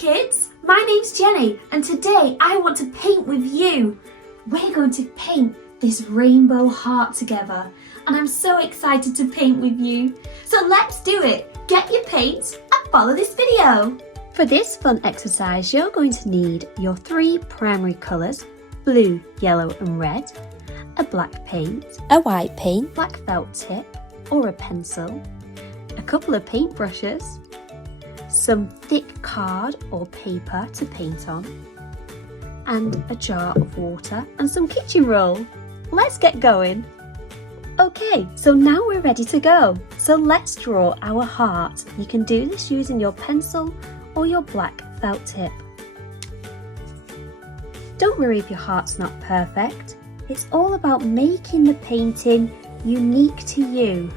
kids, my name's Jenny and today I want to paint with you. We're going to paint this rainbow heart together and I'm so excited to paint with you. So let's do it. Get your paints and follow this video. For this fun exercise, you're going to need your 3 primary colours, blue, yellow and red, a black paint, a white paint, black felt tip or a pencil, a couple of paintbrushes, some thick card or paper to paint on, and a jar of water and some kitchen roll. Let's get going. Okay, so now we're ready to go. So let's draw our heart. You can do this using your pencil or your black felt tip. Don't worry if your heart's not perfect. It's all about making the painting unique to you.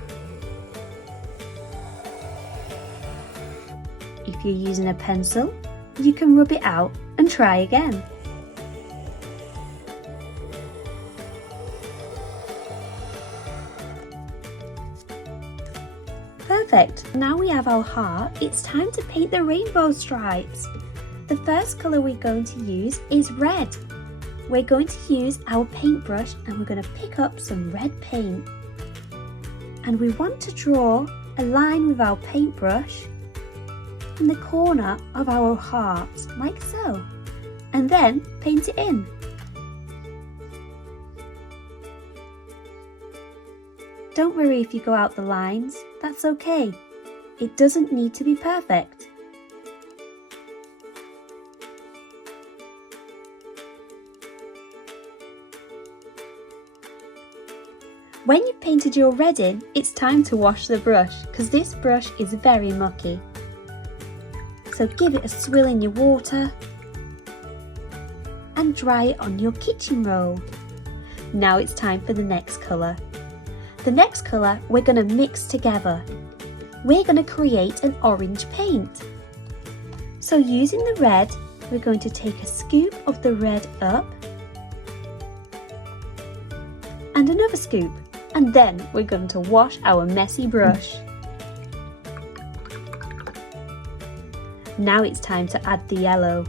If you're using a pencil, you can rub it out and try again. Perfect! Now we have our heart, it's time to paint the rainbow stripes. The first colour we're going to use is red. We're going to use our paintbrush and we're going to pick up some red paint. And we want to draw a line with our paintbrush in the corner of our heart, like so, and then paint it in. Don't worry if you go out the lines, that's okay. It doesn't need to be perfect. When you've painted your red in, it's time to wash the brush because this brush is very mucky. So give it a swill in your water and dry it on your kitchen roll. Now it's time for the next colour. The next colour we're going to mix together. We're going to create an orange paint. So using the red, we're going to take a scoop of the red up and another scoop, and then we're going to wash our messy brush. Now it's time to add the yellow.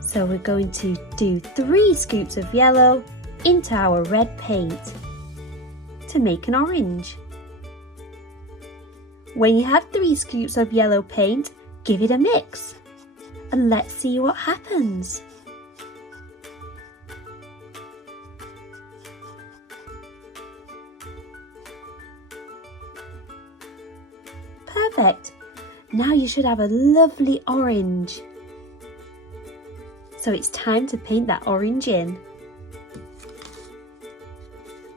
So we're going to do 3 scoops of yellow into our red paint to make an orange. When you have 3 scoops of yellow paint, give it a mix and let's see what happens. Perfect! Now you should have a lovely orange. So it's time to paint that orange in.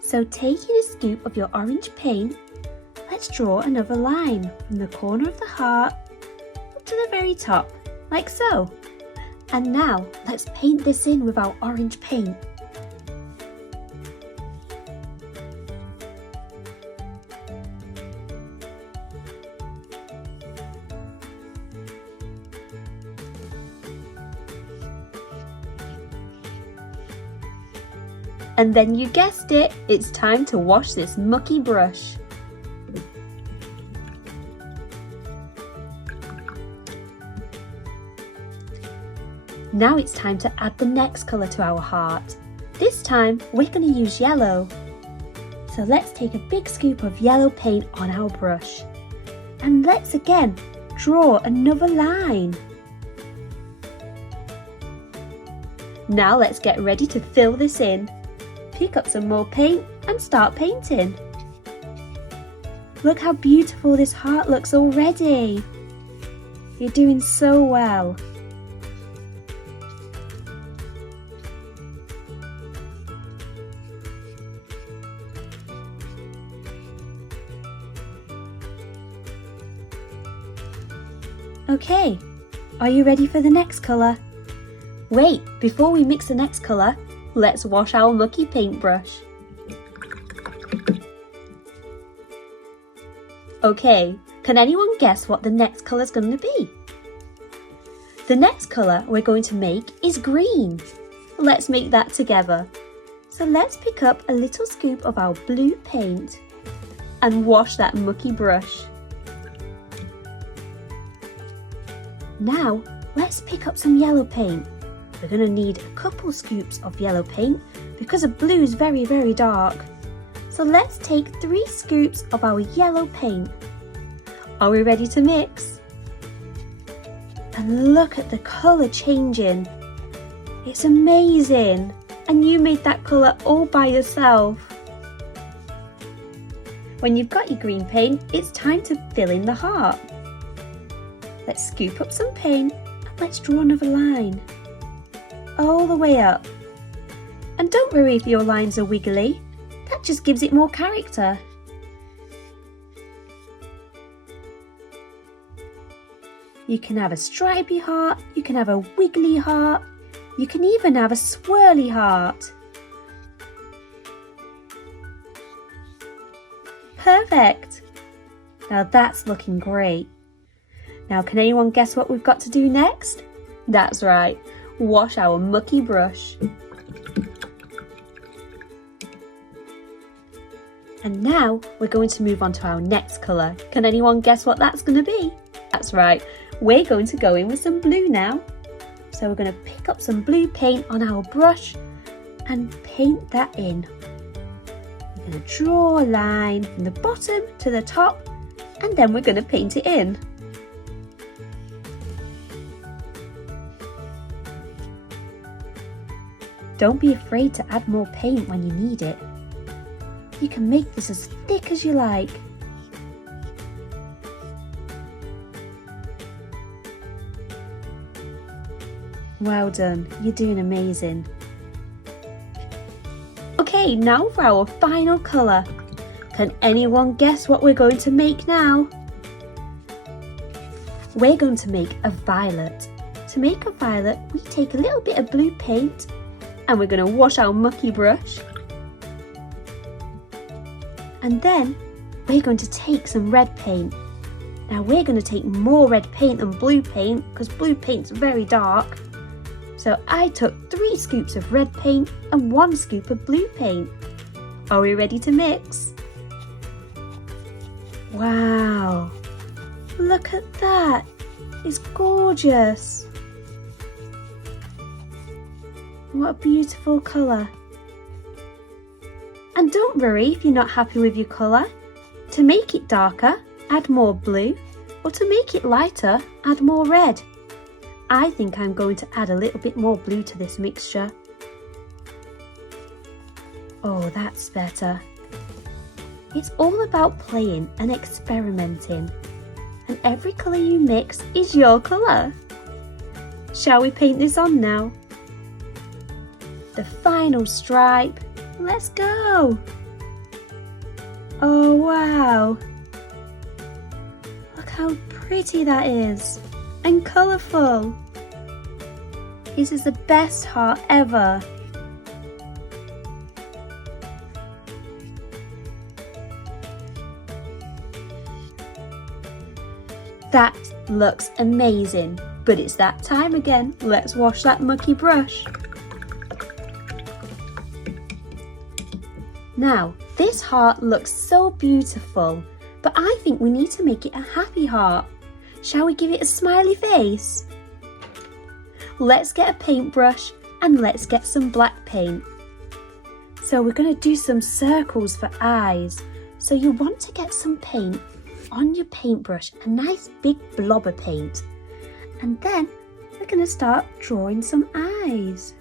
So taking a scoop of your orange paint, let's draw another line from the corner of the heart up to the very top, like so. And now let's paint this in with our orange paint. And then you guessed it, it's time to wash this mucky brush. Now it's time to add the next colour to our heart. This time we're going to use yellow. So let's take a big scoop of yellow paint on our brush. And let's again draw another line. Now let's get ready to fill this in. Pick up some more paint and start painting. Look how beautiful this heart looks already. You're doing so well. Okay, are you ready for the next colour? Wait, before we mix the next colour, let's wash our mucky paintbrush. Okay, can anyone guess what the next colour is going to be? The next colour we're going to make is green. Let's make that together. So let's pick up a little scoop of our blue paint and wash that mucky brush. Now let's pick up some yellow paint. We're going to need a couple scoops of yellow paint because the blue is very, very dark. So let's take 3 scoops of our yellow paint. Are we ready to mix? And look at the colour changing. It's amazing. And you made that colour all by yourself. When you've got your green paint, it's time to fill in the heart. Let's scoop up some paint and let's draw another line. All the way up. And don't worry if your lines are wiggly. That just gives it more character. You can have a stripy heart, you can have a wiggly heart, you can even have a swirly heart. Perfect! Now that's looking great. Now can anyone guess what we've got to do next? That's right, wash our mucky brush. And now we're going to move on to our next colour. Can anyone guess what that's going to be? That's right, we're going to go in with some blue now. So we're going to pick up some blue paint on our brush and paint that in. We're going to draw a line from the bottom to the top and then we're going to paint it in. Don't be afraid to add more paint when you need it. You can make this as thick as you like. Well done, you're doing amazing. Okay, now for our final colour. Can anyone guess what we're going to make now? We're going to make a violet. To make a violet, we take a little bit of blue paint and we're going to wash our mucky brush. And then we're going to take some red paint. Now we're going to take more red paint than blue paint because blue paint's very dark. So I took 3 scoops of red paint and 1 scoop of blue paint. Are we ready to mix? Wow! Look at that! It's gorgeous! What a beautiful colour! And don't worry if you're not happy with your colour. To make it darker, add more blue, or to make it lighter, add more red. I think I'm going to add a little bit more blue to this mixture. Oh, that's better. It's all about playing and experimenting. And every colour you mix is your colour. Shall we paint this on now? The final stripe. Let's go! Oh wow! Look how pretty that is! And colourful! This is the best heart ever! That looks amazing! But it's that time again. Let's wash that mucky brush. Now, this heart looks so beautiful, but I think we need to make it a happy heart. Shall we give it a smiley face? Let's get a paintbrush and let's get some black paint. So we're going to do some circles for eyes. So you want to get some paint on your paintbrush, a nice big blob of paint. And then we're going to start drawing some eyes.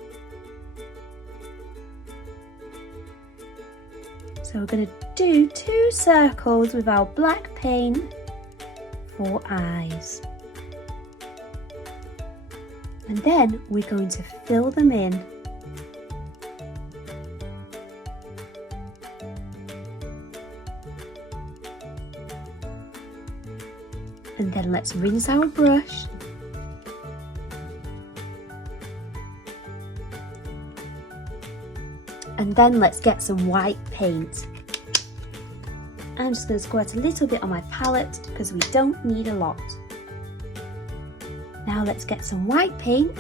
So we're going to do 2 circles with our black paint for eyes. And then we're going to fill them in. And then let's rinse our brush. And then let's get some white paint. I'm just going to squirt a little bit on my palette because we don't need a lot. Now let's get some white paint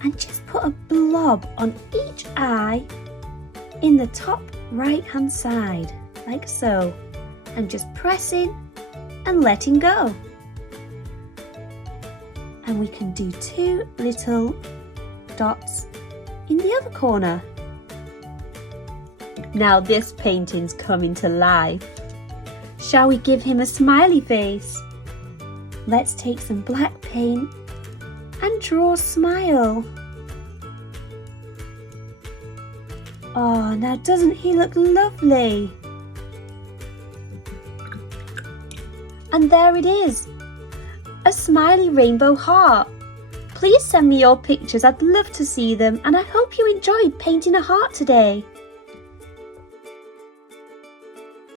and just put a blob on each eye in the top right hand side, like so. And just pressing and letting go. And And we can do 2 little dots in the other corner. Now this painting's coming to life. Shall we give him a smiley face? Let's take some black paint and draw a smile. Oh, now doesn't he look lovely? And there it is, a smiley rainbow heart. Please send me your pictures, I'd love to see them, and I hope you enjoyed painting a heart today.